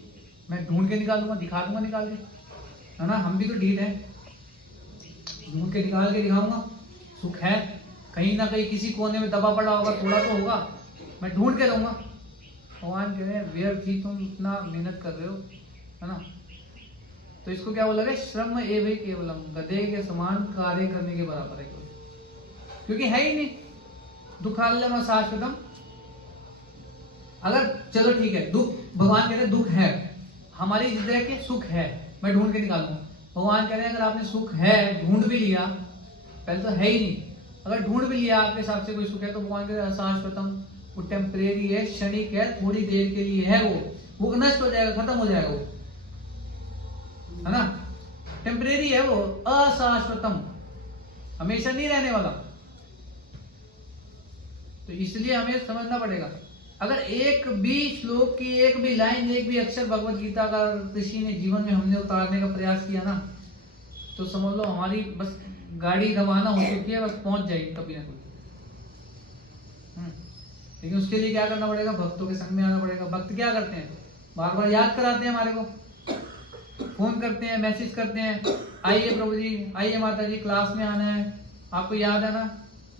मैं ढूंढ के निकालूंगा, दिखा दूंगा निकाल के, है ना। हम भी तो ढीठ है, ढूंढ के निकाल के दिखाऊंगा। सुख है कहीं ना कहीं किसी कोने में दबा पड़ा होगा, थोड़ा तो होगा, मैं ढूंढ के दूंगा। भगवान कह रहे हैं व्यर्थ ही तुम इतना मेहनत कर रहे हो, है ना। तो इसको क्या बोला गया, श्रम एवं केवलम, गधे के समान कार्य करने के बराबर है, क्योंकि है ही नहीं। दुखालयम शाश्वतम, अगर चलो ठीक है दुख, भगवान कह रहे हैं दुख है, हमारी जिद है कि सुख है, मैं ढूंढ के निकालूंगा। भगवान कह रहे हैं अगर आपने सुख है ढूंढ भी लिया पहले तो है ही नहीं। अगर ढूंढ भी लिया आपके हिसाब से कोई सुख है तो भगवान के अशाश्वतम, वो टेम्परेरी है, क्षणिक है, थोड़ी देर के लिए है, वो नष्ट हो जाएगा, खत्म हो जाएगा वो, है ना, टेम्परेरी है वो, अशाश्वतम, हमेशा नहीं रहने वाला। तो इसलिए हमें समझना पड़ेगा, अगर एक भी श्लोक की एक भी लाइन, एक भी अक्षर भगवत गीता का ऋषि ने जीवन में हमने उतारने का प्रयास किया ना, तो समझ लो हमारी बस गाड़ी रवाना हो चुकी है, बस पहुंच जाएगी कभी ना कभी। लेकिन उसके लिए क्या करना पड़ेगा, भक्तों के संग में आना पड़ेगा। भक्त क्या करते हैं, बार बार याद कराते हैं हमारे को, फोन करते हैं, मैसेज करते हैं, आइए प्रभु जी, आइए माता जी, क्लास में आना है, आपको याद है ना,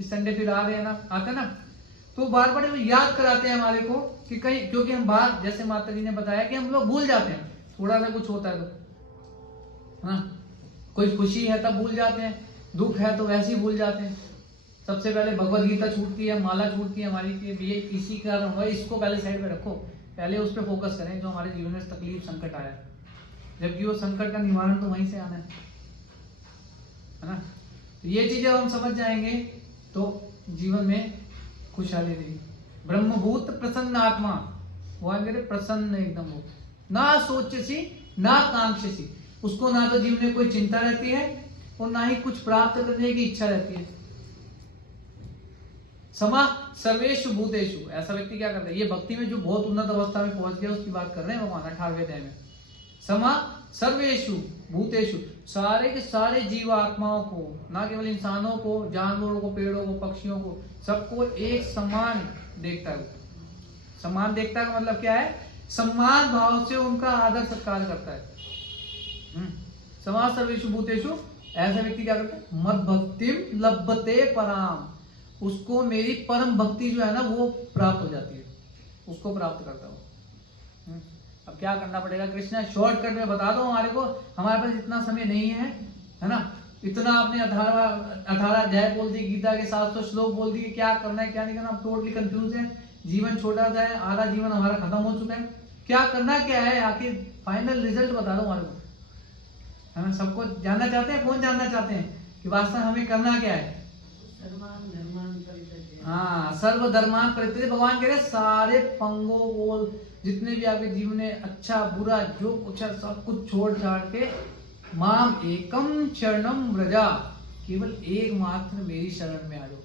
इस संडे फिर आ रहे हैं ना, आता ना। तो बार बार याद कराते हैं हमारे को कि कहीं, क्योंकि हम बाहर, जैसे माता जी ने बताया कि हम लोग भूल जाते हैं, थोड़ा सा कुछ होता है तो, हाँ, कोई खुशी है तब भूल जाते हैं, दुख है तो वैसे ही भूल जाते हैं। सबसे पहले भगवत गीता छूटती है, माला छूटती है हमारी, कि ये इसी कारण हुआ, इसको पहले साइड पे रखो, पहले उस पर फोकस करें जो हमारे जीवन में तकलीफ संकट आया, जबकि वो संकट का निवारण तो वहीं से आना है ना। तो ये चीजें हम समझ जाएंगे तो जीवन में खुशहाली रहेगी। ब्रह्मभूत प्रसन्न आत्मा, भगवान कहते प्रसन्न एकदम हो, ना सोचसी ना कांक्षसी, उसको ना तो जीवन में कोई चिंता रहती है और ना ही कुछ प्राप्त करने की इच्छा रहती है। समा सर्वेषु भूतेषु, ऐसा व्यक्ति क्या करता है, ये भक्ति में जो बहुत उन्नत अवस्था में पहुंच गया उसकी बात कर रहे हैं भगवान 18वें अध्याय में। समा सर्वेषु भूतेषु, सारे के सारे जीव आत्माओं को, ना केवल इंसानों को, जानवरों को, पेड़ों को, पक्षियों को, सबको एक समान देखता है। समान देखता है का मतलब क्या है, सम्मान भाव से उनका आदर सत्कार करता है। समा सर्वेषु भूतेषु, ऐसा व्यक्ति क्या करता है, मद भक्तिम लभते पराम, उसको मेरी परम भक्ति जो है ना वो प्राप्त हो जाती है, उसको प्राप्त करता हूं। अब क्या करना पड़ेगा, कृष्णा शॉर्टकट में बता दो हमारे को, हमारे पास इतना समय नहीं है ना, इतना आपने 18 अध्याय बोल दी, गीता के 700 श्लोक बोल दिए, क्या करना है क्या नहीं करना, आप टोटली कंफ्यूज है, जीवन छोटा सा है, आधा जीवन हमारा खत्म हो चुका है, क्या करना क्या है, आखिर फाइनल रिजल्ट बता दो हमारे को, है ना। सबको जानना चाहते हैं, कौन जानना चाहते हैं कि वास्तव हमें करना क्या है। हाँ, सर्वधर्मान परित्यज्य, भगवान कह रहे सारे पंगों को, जितने भी आपके जीवन में अच्छा बुरा जो कुछ है सब कुछ छोड़ छाड़ के माम एकम शरणम व्रजा, केवल एकमात्र मेरी शरण में आ जाओ।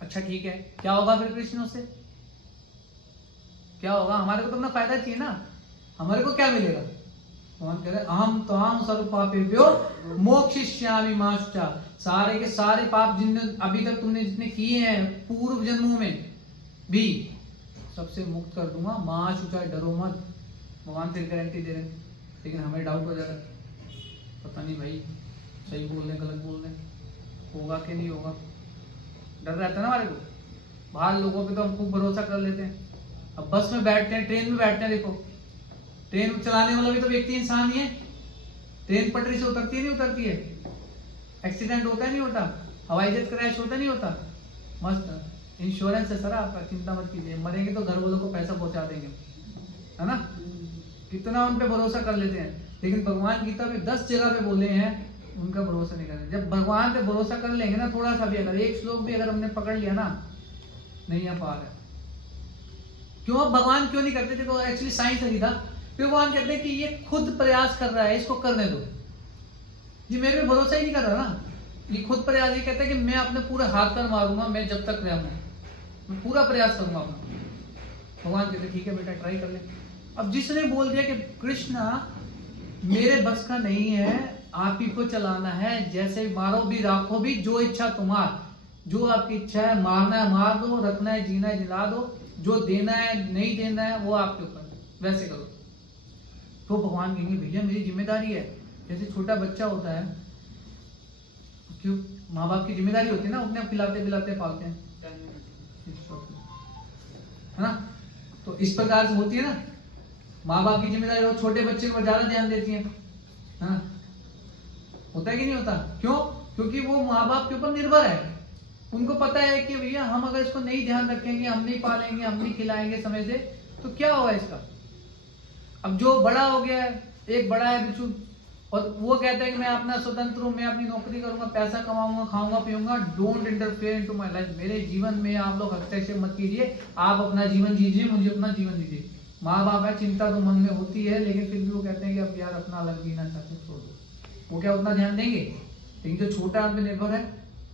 अच्छा ठीक है, क्या होगा फिर कृष्ण से, क्या होगा, हमारे को तो अपना फायदा चाहिए ना, हमारे को क्या मिलेगा। भगवान कह रहे अहम त्वाम सर्व पापेभ्यो मोक्षयिष्यामि मा शुचा, सारे के सारे पाप जिन अभी तक तुमने जितने किए हैं पूर्व जन्मों में भी सबसे मुक्त कर दूंगा, मां शुचा, डरो मत। भगवान फिर गारंटी दे रहे हैं, लेकिन हमें डाउट हो जाता है, पता नहीं भाई सही बोल रहे गलत बोल रहे, होगा कि नहीं होगा, डर रहता है ना हमारे को। बाहर लोगों पे तो हम खूब भरोसा कर लेते हैं, अब बस में बैठते हैं, ट्रेन में बैठते हैं, देखो ट्रेन चलाने वाला भी तो व्यक्ति इंसान ही है, ट्रेन पटरी से उतरती है नहीं उतरती है, एक्सीडेंट होता है नहीं होता, हवाई जहाज क्रैश होता नहीं होता, मस्त इंश्योरेंस है सर आपका, चिंता मत कीजिए, मरेंगे तो घर वालों को पैसा पहुंचा देंगे, है ना, कितना उन पे भरोसा कर लेते हैं। लेकिन भगवान गीता में 10 जगह पे बोले हैं उनका भरोसा नहीं करना। जब भगवान पे भरोसा कर लेंगे ना, थोड़ा सा भी, अगर एक श्लोक भी अगर हमने पकड़ लिया ना, नहीं आ पा रहा। क्यों भगवान क्यों नहीं करते, देखो एक्चुअली साइंस है गीता, भगवान कहते हैं कि ये खुद प्रयास कर रहा है, इसको करने दो, ये मेरे पे भरोसा ही नहीं कर रहा ना, ये खुद प्रयास, ये कहता है कि मैं अपने पूरे हाथ पर मारूंगा, मैं जब तक रहूंगा मैं पूरा प्रयास करूंगा अपना। भगवान कहते ठीक है बेटा ट्राई कर ले। अब जिसने बोल दिया कि कृष्णा मेरे बस का नहीं है, आप ही को चलाना है, जैसे मारो भी राखो भी, जो इच्छा तुम्हार, जो आपकी इच्छा है, मारना है मार दो, रखना है जीना है जिला दो, जो देना है नहीं देना है वो आपके ऊपर, वैसे करो। तो भगवान कहेंगे भैया मेरी जिम्मेदारी है, जैसे छोटा बच्चा होता है, क्यों माँ बाप की जिम्मेदारी होती है ना, उन्हें खिलाते पिलाते पालते हैं, है ना, तो इस प्रकार से होती है ना, माँ बाप की जिम्मेदारी हो, छोटे बच्चे को ज्यादा ध्यान देती है ना, होता है कि नहीं होता, क्यों, क्योंकि वो माँ बाप के ऊपर निर्भर है, उनको पता है कि भैया हम अगर इसको नहीं ध्यान रखेंगे, हम नहीं पालेंगे, हम नहीं खिलाएंगे समय से, तो क्या होगा इसका। अब जो बड़ा हो गया है, एक बड़ा है बिल्कुल और वो कहता है कि मैं अपना स्वतंत्र हूँ, मैं अपनी नौकरी करूंगा, पैसा कमाऊंगा, खाऊंगा पीऊंगा, don't interfere into my life. मेरे जीवन में आप लोग हस्तक्षेप मत कीजिए, आप अपना जीवन जीजिए, मुझे अपना जीवन दीजिए। माँ बाप है, चिंता तो मन में होती है, लेकिन फिर भी वो कहते हैं कि अब यार अपना अलग जीना चाहते हैं, छोड़ दो। वो क्या उतना ध्यान देंगे? लेकिन जो छोटा आदमी निर्भर है,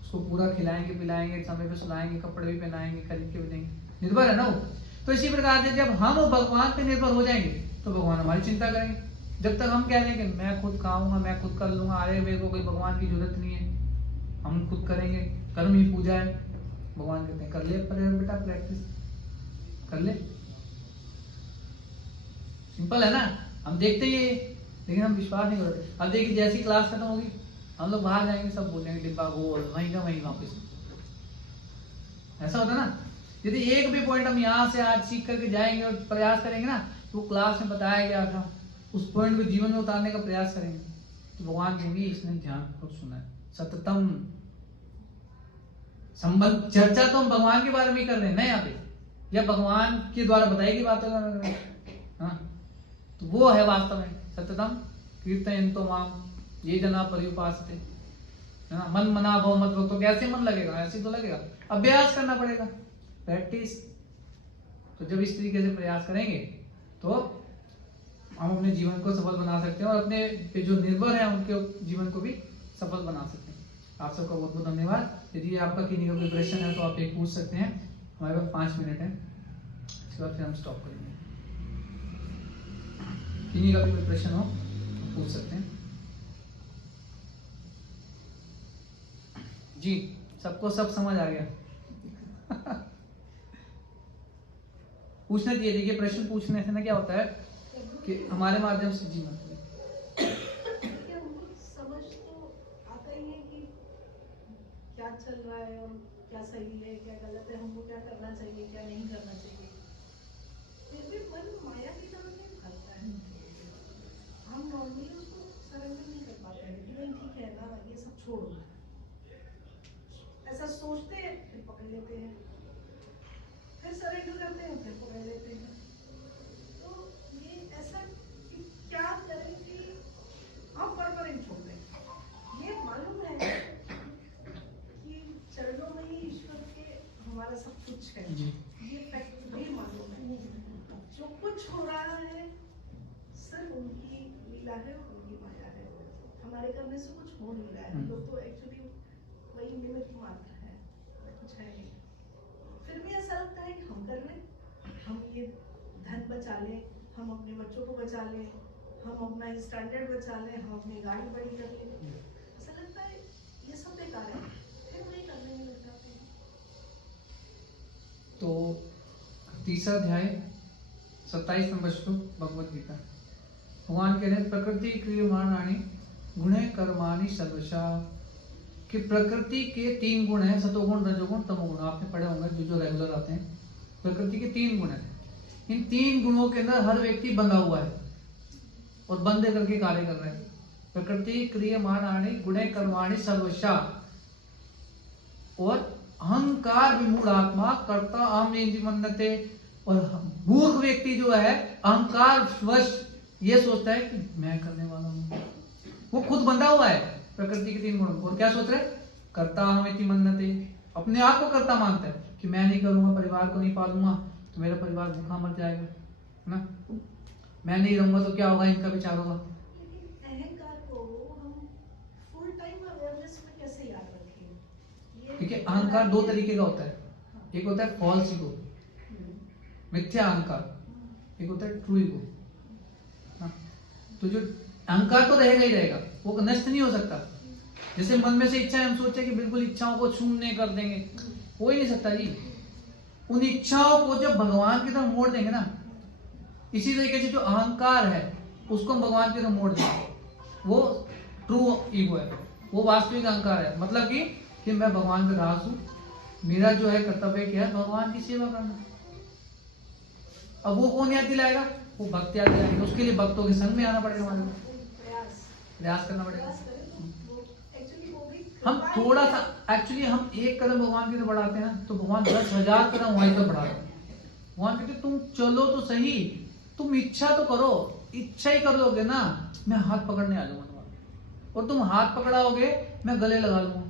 उसको पूरा खिलाएंगे पिलाएंगे, समय पे सुलाएंगे, कपड़े भी पहनाएंगे, खरीद के भी देंगे, निर्भर है ना वो। तो इसी प्रकार से जब हम भगवान पे निर्भर हो जाएंगे तो भगवान हमारी चिंता करेंगे। जब तक हम कह रहे हैं कि मैं खुद खाऊंगा, मैं खुद कर लूंगा, अरे मेरे को कोई भगवान की जरूरत नहीं है, हम खुद करेंगे, कर्म ही पूजा है, भगवान कहते हैं कर ले पर बेटा प्रैक्टिस कर ले। सिंपल है ना, हम देखते ही लेकिन हम विश्वास नहीं करते। अब देखिए जैसी क्लास खत्म होगी हम लोग बाहर जाएंगे, सब बोलेंगे डिब्बा गोल, वहीं का वहीं वापस। ऐसा होता ना, यदि एक भी पॉइंट हम यहाँ से आज सीख करके जाएंगे और प्रयास करेंगे ना, तो क्लास में बताया गया था उस पॉइंट को जीवन में उतारने का प्रयास करेंगे, तो भगवान कहेंगे इसने ध्यानपूर्वक सुना है। सततम संबंध चर्चा तो हम भगवान के बारे में कर रहे हैं ना यहाँ पे, या भगवान के द्वारा बताई गई बातों का कर रहे हैं। हाँ, तो वो है वास्तव में सततम कीर्तयन्तो माम ये जना पर्युपासते, है ना। मन मना भव मत भव, तो कैसे मन लगेगा? ऐसे तो लगेगा, अभ्यास करना पड़ेगा, प्रैक्टिस। तो जब इस तरीके से प्रयास करेंगे तो हम अपने जीवन को सफल बना सकते हैं और अपने पे जो निर्भर है उनके जीवन को भी सफल बना सकते हैं। आप सबका बहुत बहुत धन्यवाद। यदि आपका किन्हीं का कोई प्रश्न है तो आप एक पूछ सकते हैं, हमारे पास 5 मिनट है, इसके बाद फिर हम स्टॉप करेंगे। किन्हीं का भी कोई प्रश्न हो तो पूछ सकते हैं जी। सबको सब समझ आ गया? पूछना चाहिए। देखिए प्रश्न पूछने से ना क्या होता है कि हमारे माध्यम से जीवन समझ तो आता ही है कि क्या चल रहा है और क्या सही है क्या गलत है, हमको क्या करना चाहिए क्या नहीं करना चाहिए, फिर भी मन माया की तरफ नहीं भागता है। हम नॉर्मली उसको सरेंडर नहीं कर पाते हैं कि नहीं ठीक है ना ये सब छोड़ो, ऐसा सोचते हैं फिर पकड़ लेते हैं, फिर सरेंडर करते हैं फिर पकड़ लेते हैं। तो ये ऐसा कि क्या करें कि हम परमानेंट छोड़ दें। ये मालूम है कि चरणों में ही ईश्वर के हमारा सब कुछ है, ये फैक्ट भी मालूम है। जो कुछ हो रहा है सिर्फ उनकी लीला है, उनकी माया है, हमारे करने से कुछ हो नहीं रहा है। हम लोग तो एक्चुअली वही निमित्त मात्र है, कुछ है नहीं। फिर भी ऐसा लगता है कि हम कर लें, हम ये धन बचा लें, हम अपने बच्चों को बचा लें, हम अपना स्टैंडर्ड बचा लें, हम अपनी गाड़ी बड़ी कर लें। ऐसा लगता है ये सब बेकार है, फिर वही करने में लग जाते हैं। तो 3रा अध्याय 27 नंबर श्लोक भगवत गीता। भगवान कह रहे हैं प्रकृति क्रियमाणानि गुणे कर्माणि सर्वशा, कि प्रकृति के 3 गुण हैं, सतोगुण रजोगुण तमोगुण। आपने पढ़े होंगे जो रेगुलर आते हैं। प्रकृति के 3 गुण हैं, इन 3 गुणों के अंदर हर व्यक्ति बंधा हुआ है और बंधे करके कार्य कर रहा है। प्रकृति क्रियमाणानि गुणे कर्माणि सर्वशा, और अहंकार विमूढ़ आत्मा कर्ता अहम इति मन्यते। और मूर्ख व्यक्ति जो है अहंकार वश ये सोचता है कि मैं करने वाला हूं, वो खुद बंधा हुआ है प्रकृति के 3 गुणों। और क्या सोच रहे हैं? कर्ता अहम इति मन्यते, अपने आप को कर्ता मानता है कि मैं नहीं करूंगा, परिवार को नहीं पालूंगा तो मेरा परिवार भूखा मर जाएगा, है ना। मैं नहीं रहूंगा तो क्या होगा, इनका विचार होगा। लेकिन अहंकार को हम फुल टाइम अवेयरनेस में कैसे याद रखें? ठीक है, अहंकार 2 तरीके का होता है। एक होता है फॉल्स ईगो, मिथ्या अहंकार, एक होता है ट्रू ईगो। तो जो अहंकार तो रहेगा ही रहेगा, वो नष्ट नहीं हो सकता। जैसे मन में से इच्छा हम सोचे कि बिल्कुल इच्छाओं को शून्य कर देंगे, हो ही नहीं सकता जी। उन इच्छाओं को जब भगवान की तरफ मोड़ देंगे ना, इसी तरीके से जो अहंकार है उसको हम भगवान की तरफ मोड़ देंगे, वो ट्रू ईगो है, वो वास्तविक अहंकार है। मतलब कि मैं भगवान का दास हूं, मेरा जो है कर्तव्य क्या है, भगवान की सेवा करना। अब वो कौन याद दिलाएगा? वो भक्त याद दिलाएंगे। उसके लिए भक्तों के संग में आना पड़ेगा, हमारे प्रयास करना पड़ेगा। हम थोड़ा सा एक्चुअली हम 1 कदम भगवान की तरफ बढ़ाते हैं ना, तो भगवान 10,000 कदम वहां तरफ बढ़ाते हैं। भगवान कहते तुम चलो तो सही, तुम इच्छा तो करो, इच्छा ही कर लोगे ना, मैं हाथ पकड़ने आ जाऊंगा तुम्हारा। और तुम हाथ पकड़ाओगे मैं गले लगा लूंगा।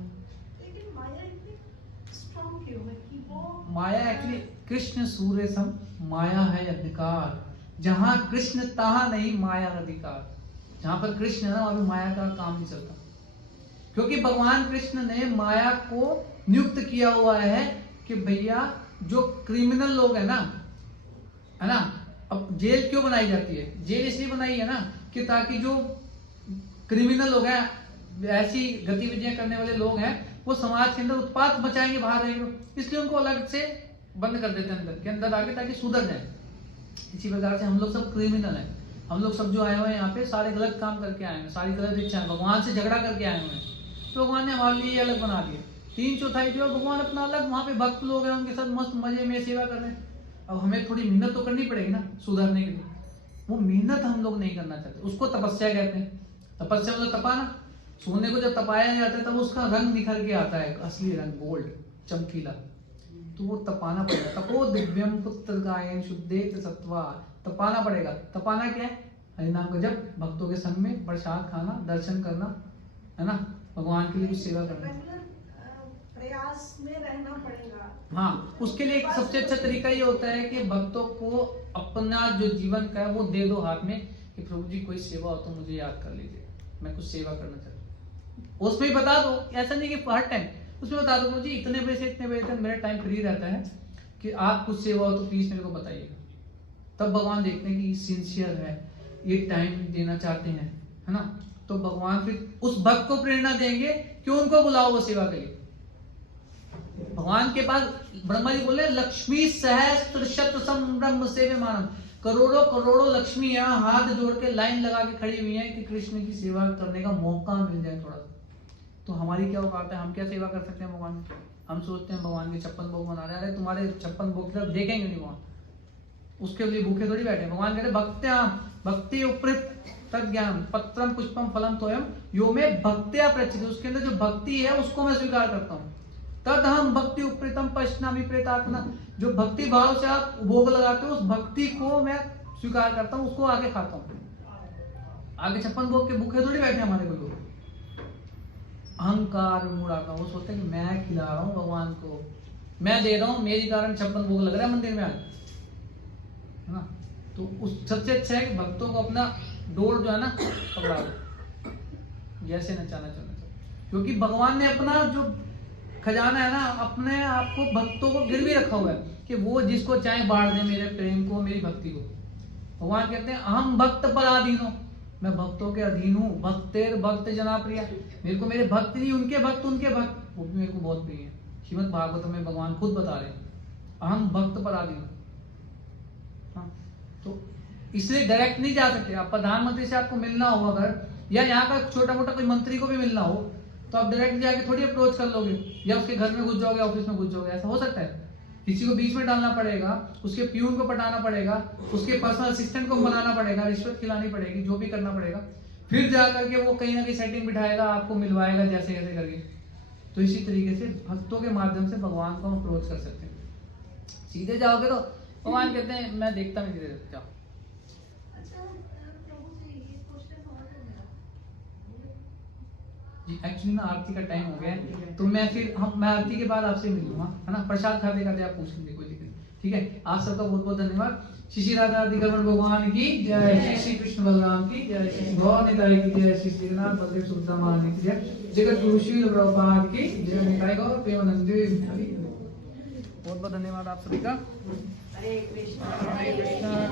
लेकिन माया इतनी स्ट्रॉन्ग क्यों है कि वो माया एक्चुअली कृष्ण सूर्य सम माया है अधिकार, जहां कृष्ण तहां नहीं माया अधिकार। जहां पर कृष्ण है ना वहां माया का काम नहीं चलता, क्योंकि भगवान कृष्ण ने माया को नियुक्त किया हुआ है कि भैया जो क्रिमिनल लोग है ना, अब जेल क्यों बनाई जाती है? जेल इसलिए बनाई है ना कि ताकि जो क्रिमिनल लोग हैं, ऐसी गतिविधियां करने वाले लोग हैं, वो समाज के अंदर उत्पात मचाएंगे बाहर रहेंगे, इसलिए उनको अलग से बंद कर देते हैं अंदर के अंदर आके, ताकि सुधर जाए। इसी प्रकार से हम लोग सब क्रिमिनल हैं, हम लोग सब जो आए हुए हैं यहाँ पे सारे गलत काम करके आए हैं, सारी गलत इच्छाएं, भगवान से झगड़ा करके आए हुए हैं, तो भगवान ने हमारे लिए अलग बना दिया 3/4 जो भगवान अपना अलग, वहाँ पे भक्त लोग हैं उनके साथ मस्त मजे में सेवा कर रहे हैं। अब हमें थोड़ी मेहनत तो करनी पड़ेगी ना सुधरने के लिए, वो मेहनत हम लोग नहीं करना चाहते, उसको तपस्या कहते हैं। तपस्या मतलब तपाना, सोने को जब तपाया जाता है तब उसका रंग निखर के आता है, असली रंग गोल्ड चमकीला, तो वो तपाना पड़ेगा। तपो दिव्यम पुत्र गायन शुद्धेत सत्वा, तपाना पड़ेगा। तपाना क्या है? हरिनाम का जप, भक्तों के संग में प्रसाद खाना, दर्शन करना, है ना, भगवान के लिए कुछ सेवा करना, प्रयास में रहना पड़ेगा। हाँ, उसके लिए एक सबसे अच्छा तरीका ये होता है कि भक्तों को अपना जो जीवन का है वो दे दो हाथ में कि प्रभु जी कोई सेवा हो तो मुझे याद कर लीजिए, मैं कुछ सेवा करना चाहता हूँ। उसमें ही बता दो, ऐसा नहीं कि हर टाइम, उसमें बता दो प्रभु जी इतने बजे से इतने बजे तक मेरा टाइम फ्री रहता है, कि आप कुछ सेवा हो तो प्लीज मेरे को बताइएगा। तब भगवान देखते हैं कि सिंसियर है, ये टाइम देना चाहते हैं, है ना, तो भगवान फिर उस भक्त को प्रेरणा देंगे कि उनको बुलाओ वो सेवा के लिए। भगवान के पास ब्रह्मा जी बोले लक्ष्मी सहस्त्र शत संब्रह्म सेवे मानव, करोड़ों करोड़ों लक्ष्मी यहाँ हाथ जोड़ के लाइन लगा के खड़ी हुई है कि कृष्ण की सेवा करने का मौका मिल जाए थोड़ा। तो हमारी क्या औकात है, हम क्या सेवा कर सकते हैं भगवान की? हम सोचते हैं भगवान के 56 भोग बना रहे हैं, अरे तुम्हारे 56 भोग की तरफ देखेंगे नहीं भगवान, उसके लिए भूखे थोड़ी बैठे। भगवान कहते भक्त्या भक्ति उपृत तज्ञान पत्रम पुष्पम फलम तोयम यो में भक्त्या प्रचित, उसके अंदर जो भक्ति है उसको मैं स्वीकार करता हूँ। तद हम भक्ति उपृतम पश्नामि प्रेतात्मना, जो भक्ति भाव से आप भोग लगाते हो उस भक्ति को मैं स्वीकार करता हूँ, उसको आगे खाता हूँ। आगे 56 भोग के भूखे थोड़ी बैठे हमारे को लोग। अहंकार मुड़ाता, वो सोचते हैं कि मैं खिला रहा हूँ भगवान को, मैं दे रहा हूँ, मेरी कारण 56 भोग लग रहा है मंदिर में आज, है ना। तो उस सबसे अच्छा है कि भक्तों को अपना डोर जो है ना पकड़ा दो, जैसे नचाना चाहना चाहिए, क्योंकि भगवान ने अपना जो खजाना है ना अपने आप को भक्तों को गिरवी रखा हुआ है कि वो जिसको चाहे बांट दे मेरे प्रेम को, मेरी भक्ति को। भगवान कहते हैं अहम भक्त पराधीन हो, मैं भक्तों के अधीन हूँ। भक्तेर भक्त जना प्रिय, मेरे को मेरे भक्त नहीं उनके भक्त वो भी मेरे को बहुत प्रिय है। श्रीमद् भागवत में भगवान खुद बता रहे हैं अहम भक्त पराधीन। हाँ, तो इसलिए डायरेक्ट नहीं जा सकते आप। प्रधानमंत्री से आपको मिलना हो अगर, या यहाँ का छोटा मोटा कोई मंत्री को भी मिलना हो, तो आप डायरेक्ट जाके थोड़ी अप्रोच कर लोगे, या उसके घर में घुस जाओगे, ऑफिस में घुस जाओगे, ऐसा हो सकता है? किसी को बीच में डालना पड़ेगा, उसके प्यून को पटाना पड़ेगा, उसके पर्सनल असिस्टेंट को बनाना पड़ेगा, रिश्वत खिलानी पड़ेगी, जो भी करना पड़ेगा, फिर जा करके वो कहीं ना कहीं सेटिंग बिठाएगा, आपको मिलवाएगा जैसे कैसे करके। तो इसी तरीके से भक्तों के माध्यम से भगवान को हम अप्रोच कर सकते हैं। सीधे जाओगे तो भगवान कहते हैं मैं देखता नहीं, सीधे जाओ। जी एक्चुअली ना आरती का टाइम हो गया है, तो मैं आरती के बाद आपसे मिल लूंगा, है ना। प्रसाद खाते खाते आप पूछ लीजिए, कोई दिक्कत नहीं, ठीक है। आप सबका बहुत बहुत धन्यवाद। श्री राधा राधिका भगवान की जय, श्री श्री कृष्ण बलराम की जय, श्री गौर निताई की जय, श्री जगन्नाथ बलदेव सुभद्रा महारानी की जय, जगत गुरु श्री प्रभुपाद की जय, निताई गौर प्रेमानंद। बहुत बहुत धन्यवाद आप सभी का। हरे कृष्णा हरे कृष्णा